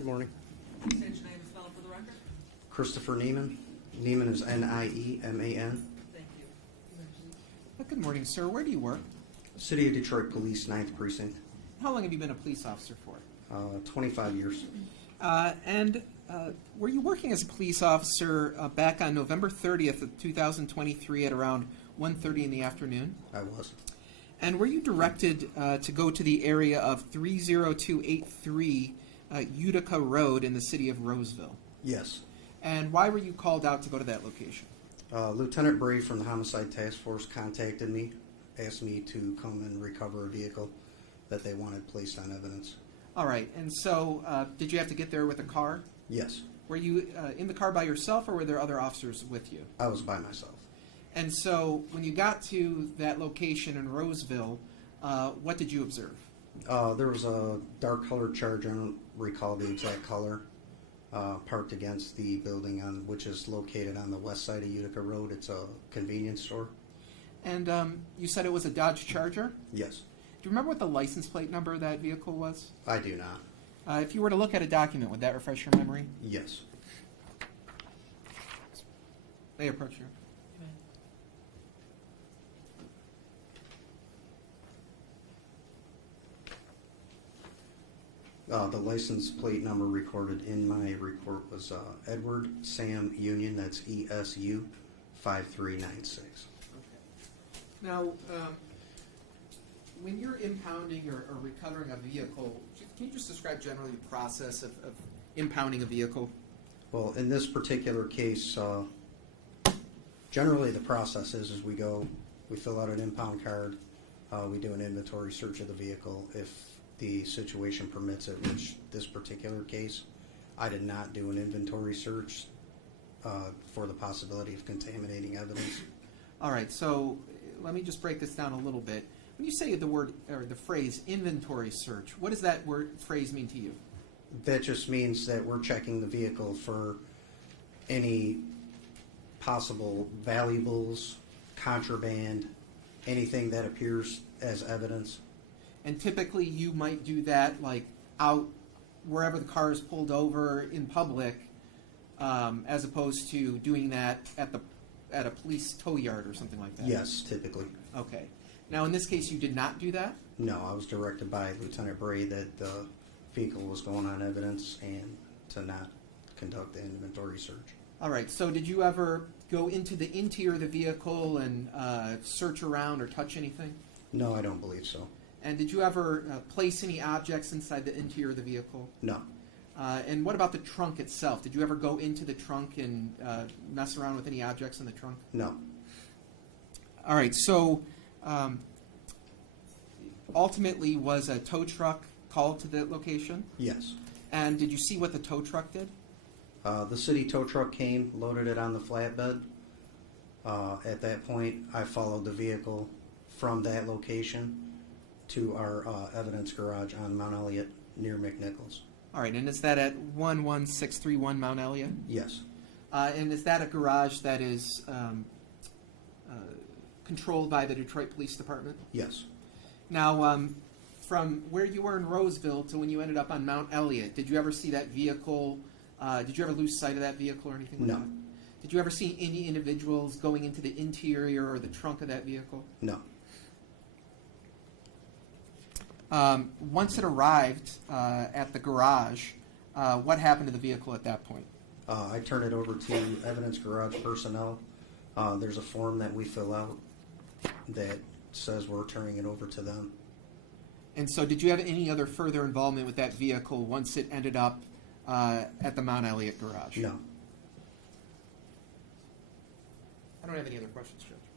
Good morning. State your name and spelling for the record. Christopher Nieman. Nieman is Nieman. Thank you. Good morning, sir. Where do you work? City of Detroit Police, 9th Precinct. How long have you been a police officer for? 25 years. Were you working as a police officer back on November 30th of 2023 at around 1:30 in the afternoon? I was. And were you directed to go to the area of 30283 Utica Road in the city of Roseville? Yes. And why were you called out to go to that location? Lieutenant Bray from the Homicide Task Force contacted me, asked me to come and recover a vehicle that they wanted placed on evidence. All right. And so did you have to get there with a car? Yes. Were you in the car by yourself, or were there other officers with you? I was by myself. And so when you got to that location in Roseville, what did you observe? There was a dark-colored Charger, I don't recall the exact color, parked against the building which is located on the west side of Utica Road. It's a convenience store. And you said it was a Dodge Charger? Yes. Do you remember what the license plate number of that vehicle was? I do not. If you were to look at a document, would that refresh your memory? Yes. They approach you. The license plate number recorded in my report was Edward Sam Union, that's ESU 5396. Okay. Now, when you're impounding or recovering a vehicle, can you just describe generally the process of impounding a vehicle? Well, in this particular case, generally the process is we fill out an impound card, we do an inventory search of the vehicle. If the situation permits it, which this particular case, I did not do an inventory search for the possibility of contaminating evidence. All right, so let me just break this down a little bit. When you say the word or the phrase inventory search, what does that phrase mean to you? That just means that we're checking the vehicle for any possible valuables, contraband, anything that appears as evidence. And typically you might do that like out wherever the car is pulled over in public, as opposed to doing that at a police tow yard or something like that. Yes, typically. Okay. Now in this case you did not do that? No, I was directed by Lieutenant Bray that the vehicle was going on evidence and to not conduct the inventory search. All right. So did you ever go into the interior of the vehicle and search around or touch anything? No, I don't believe so. And did you ever place any objects inside the interior of the vehicle? No. And what about the trunk itself? Did you ever go into the trunk and mess around with any objects in the trunk? No. All right. So ultimately, was a tow truck called to the location? Yes. And did you see what the tow truck did? The city tow truck came, loaded it on the flatbed. At that point, I followed the vehicle from that location to our evidence garage on Mount Elliott near McNichols. All right, and is that at 11631 Mount Elliott? Yes. And is that a garage that is controlled by the Detroit Police Department? Yes. Now, from where you were in Roseville to when you ended up on Mount Elliott, did you ever see that vehicle? Did you ever lose sight of that vehicle or anything like No. that? Did you ever see any individuals going into the interior or the trunk of that vehicle? No. Once it arrived at the garage, what happened to the vehicle at that point? I turned it over to evidence garage personnel. There's a form that we fill out that says we're turning it over to them. And so did you have any other further involvement with that vehicle once it ended up at the Mount Elliott garage? No. I don't have any other questions, Judge.